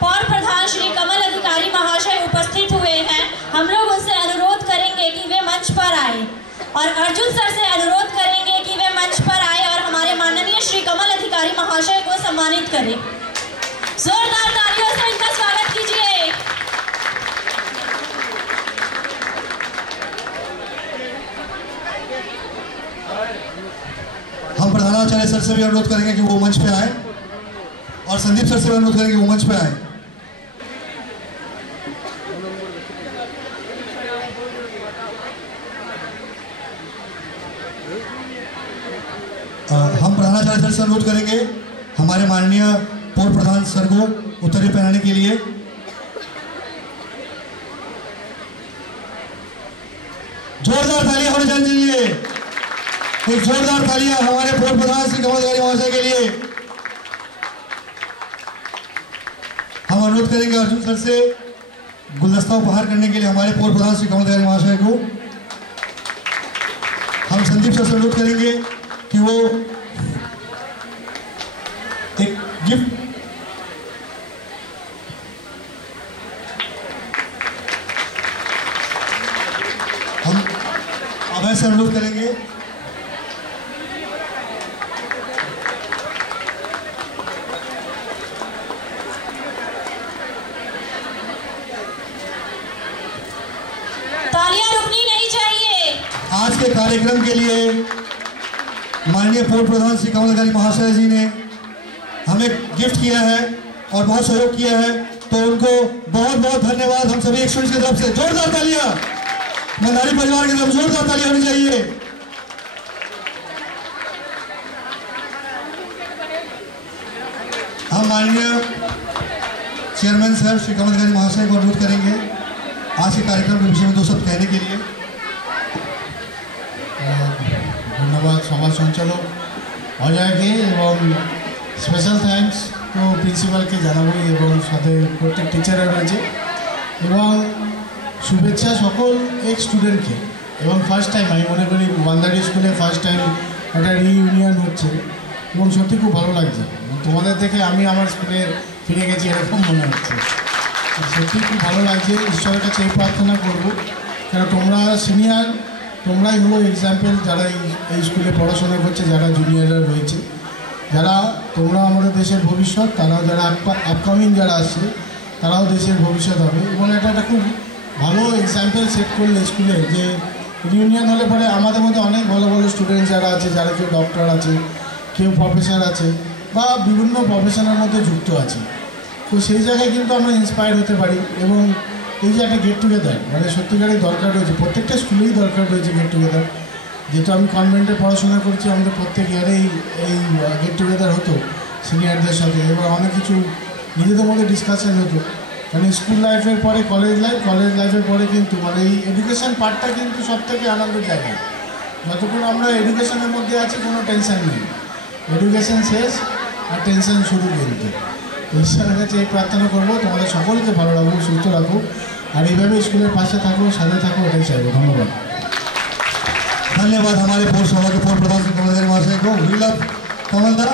पौर प्रधान श्री कमल अधिकारी महाशय उपस्थित हुए हैं, हम लोग उनसे अनुरोध करेंगे कि वे मंच पर आए और अर्जुन सर से अनुरोध करेंगे कि वे मंच पर आए और हमारे माननीय श्री कमल अधिकारी महाशय को सम्मानित करें। जोरदार तालियों से इनका स्वागत कीजिए। हम प्रधानाचार्य सर से भी अनुरोध करेंगे कि वो मंच पे आए और संदीप सर से भी अनुरोध करेंगे कि वो मंच पे आए। हम प्रधानाचार्य सर से अनुरोध करेंगे हमारे माननीय पूर्व प्रधान सर को उत्तरीय पहनाने के लिए। जोरदार तालियां होनी चाहिए। एक जोरदार तालियां हमारे पूर्व प्रधान श्री कमल अधिकारी महाशय के लिए। हम अनुरोध करेंगे अर्जुन सर से गुलदस्ता उपहार करने के लिए हमारे पूर्व प्रधान श्री कमल अधिकारी महाशय को। हम संदीप सर से अनुरोध करेंगे कि वो एक गिफ्ट हम अभय से अनुरोध करेंगे। तालियां रुकनी नहीं चाहिए। आज के कार्यक्रम के लिए माननीय पूर्व प्रधान श्री कमल अधिकारी महाशय जी ने हमें गिफ्ट किया है और बहुत सहयोग किया है, तो उनको बहुत बहुत धन्यवाद। हम सभी स्टूडेंट्स की तरफ से जोरदार तालियां, मंदारी परिवार की तरफ जोरदार तालियां होनी चाहिए। हम माननीय चेयरमैन सर श्री कमल अधिकारी महाशय को अनुरोध करेंगे आज के कार्यक्रम के विषय में 2 शब्द कहने के लिए। ধন্যবাদ সমাজ সঞ্চালক অজয়কে এবং স্পেশাল থ্যাঙ্কস তো প্রিন্সিপালকে জানাবোই এবং সাথে প্রত্যেক টিচাররা রয়েছে এবং শুভেচ্ছা সকল এক্স স্টুডেন্টকে। এবং ফার্স্ট টাইম আমি মনে করি বান্দারি স্কুলে ফার্স্ট টাইম একটা রিইউনিয়ন হচ্ছে এবং সত্যি খুব ভালো লাগছে। তোমাদের থেকে আমি আমার স্কুলে ফিরে গেছি এরকম মনে হচ্ছে। সত্যি খুব ভালো লাগছে। ঈশ্বরের কাছে এই প্রার্থনা করবো কারণ তোমরা সিনিয়র, তোমরাই হলো এক্সাম্পল যারা এই স্কুলে পড়াশোনা করছে, যারা জুনিয়ররা রয়েছে, যারা তোমরা আমাদের দেশের ভবিষ্যৎ, তারাও যারা আপকামিং যারা আসছে তারাও দেশের ভবিষ্যৎ হবে। এবং এটা একটা খুব ভালো এক্সাম্পল সেট করলে স্কুলে যে রিউনিয়ন হলে পরে আমাদের মধ্যে অনেক ভালো ভালো স্টুডেন্ট যারা আছে, যারা কেউ ডক্টর আছে, কেউ প্রফেসর আছে বা বিভিন্ন প্রফেশনের মধ্যে যুক্ত আছে, তো সেই জায়গায় কিন্তু আমরা ইন্সপায়ার হতে পারি। এবং এই যে একটা গেট টুগেদার মানে সত্যিকারের দরকার রয়েছে, প্রত্যেকটা স্কুলেই দরকার রয়েছে গেট টুগেদার। যেহেতু আমি কনভেন্টে পড়াশোনা করছি, আমাদের প্রত্যেক ইয়ারেই এই গেট টুগেদার হতো সিনিয়রদের সাথে এবং অনেক কিছু নিজেদের মধ্যে ডিসকাশন হতো। মানে স্কুল লাইফের পরে কলেজ লাইফের পরে কিন্তু মানে এই এডুকেশন পার্টটা কিন্তু সবথেকে আনন্দের জায়গা। যতক্ষণ আমরা এডুকেশনের মধ্যে আছি কোনো টেনশন নেই, এডুকেশন শেষ আর টেনশন শুরু। কিন্তু ঈশ্বরের কাছে এই প্রার্থনা করবো তোমাদের সকলকে ভালো রাখুক, সুস্থ রাখুক আর এইভাবে স্কুলের পাশে থাকো, সাথে থাকো, এটাই চাইবো। ধন্যবাদ। धन्यवाद हमारे पूर्व सभा के पूर्व प्रधान श्री कमल अधिकारी महाशय को। वी लव कमल दा।